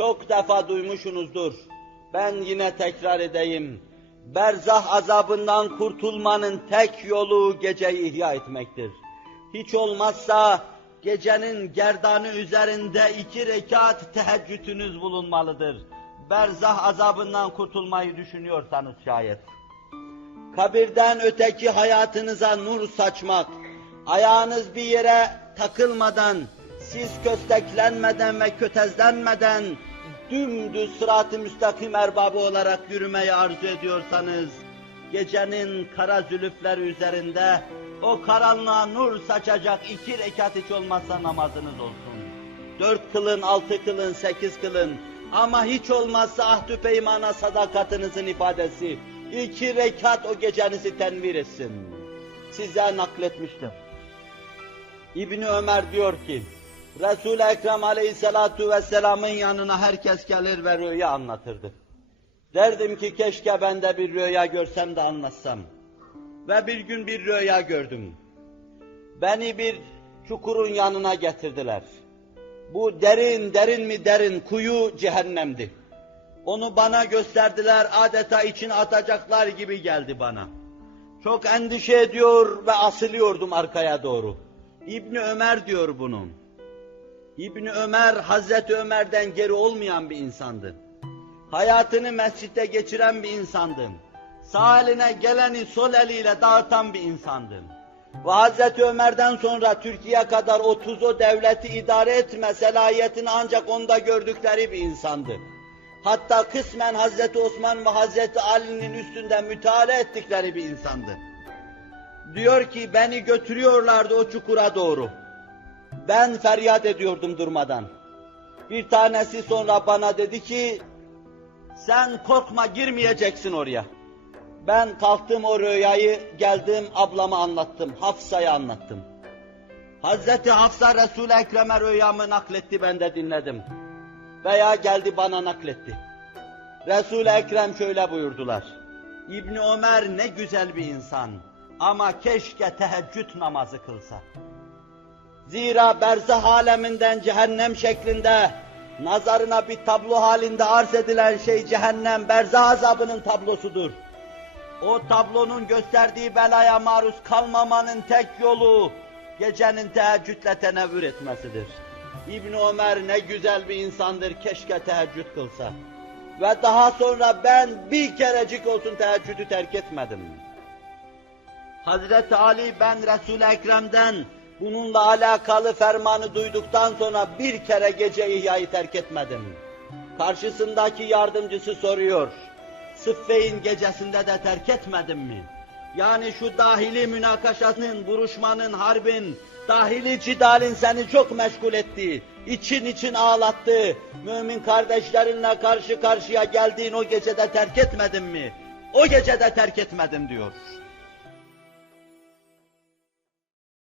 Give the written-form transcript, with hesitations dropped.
Çok defa duymuşsunuzdur. Ben yine tekrar edeyim. Berzah azabından kurtulmanın tek yolu geceyi ihya etmektir. Hiç olmazsa gecenin gerdanı üzerinde 2 rekat teheccüdünüz bulunmalıdır. Berzah azabından kurtulmayı düşünüyorsanız şayet. Kabirden öteki hayatınıza nur saçmak, ayağınız bir yere takılmadan, siz kösteklenmeden ve kötezlenmeden, dümdüz sırat-ı müstakim erbabı olarak yürümeyi arzu ediyorsanız, gecenin kara zülüfleri üzerinde o karanlığa nur saçacak 2 rekat hiç olmazsa namazınız olsun. 4 kılın, 6 kılın, 8 kılın ama hiç olmazsa ahdü peymana sadakatinizin ifadesi 2 rekat o gecenizi tenvir etsin. Size nakletmiştim. İbni Ömer diyor ki, Resul-i Ekrem aleyhissalatu vesselamın yanına herkes gelir ve rüya anlatırdı. Derdim ki keşke ben de bir rüya görsem de anlatsam. Ve bir gün bir rüya gördüm. Beni bir çukurun yanına getirdiler. Bu derin mi derin kuyu cehennemdi. Onu bana gösterdiler, adeta içine atacaklar gibi geldi bana. Çok endişe ediyor ve asılıyordum arkaya doğru. İbni Ömer diyor bunu. İbni Ömer, Hazreti Ömer'den geri olmayan bir insandı. Hayatını mescitte geçiren bir insandı. Sağ eline geleni sol eliyle dağıtan bir insandı. Ve Hazreti Ömer'den sonra Türkiye kadar 30 o devleti idare etme selahiyetini ancak onda gördükleri bir insandı. Hatta kısmen Hazreti Osman ve Hazreti Ali'nin üstünde müteala ettikleri bir insandı. Diyor ki beni götürüyorlardı o çukura doğru. Ben feryat ediyordum durmadan. Bir tanesi sonra bana dedi ki, sen korkma girmeyeceksin oraya. Ben kalktım o rüyayı, geldim ablama anlattım, Hafsa'ya anlattım. Hazreti Hafsa Resul-i Ekrem'e rüyamı nakletti, ben de dinledim. Veya geldi bana nakletti. Resul-i Ekrem şöyle buyurdular. İbni Ömer ne güzel bir insan ama keşke teheccüd namazı kılsa. Zira berzah aleminden cehennem şeklinde nazarına bir tablo halinde arz edilen şey cehennem, berzah azabının tablosudur. O tablonun gösterdiği belaya maruz kalmamanın tek yolu gecenin teheccüdle tenevvür etmesidir. İbni Ömer ne güzel bir insandır, keşke teheccüd kılsa. Ve daha sonra ben bir kerecik olsun teheccüdü terk etmedim. Hazreti Ali ben Resul-i Ekrem'den bununla alakalı fermanı duyduktan sonra bir kere gece ihyayı terk etmedim. Karşısındaki yardımcısı soruyor, Sıffeyn gecesinde de terk etmedin mi? Yani şu dahili münakaşanın, vuruşmanın, harbin, dahili cidalin seni çok meşgul etti, için ağlattı, mümin kardeşlerinle karşı karşıya geldiğin o gecede terk etmedin mi? O gecede terk etmedim diyor.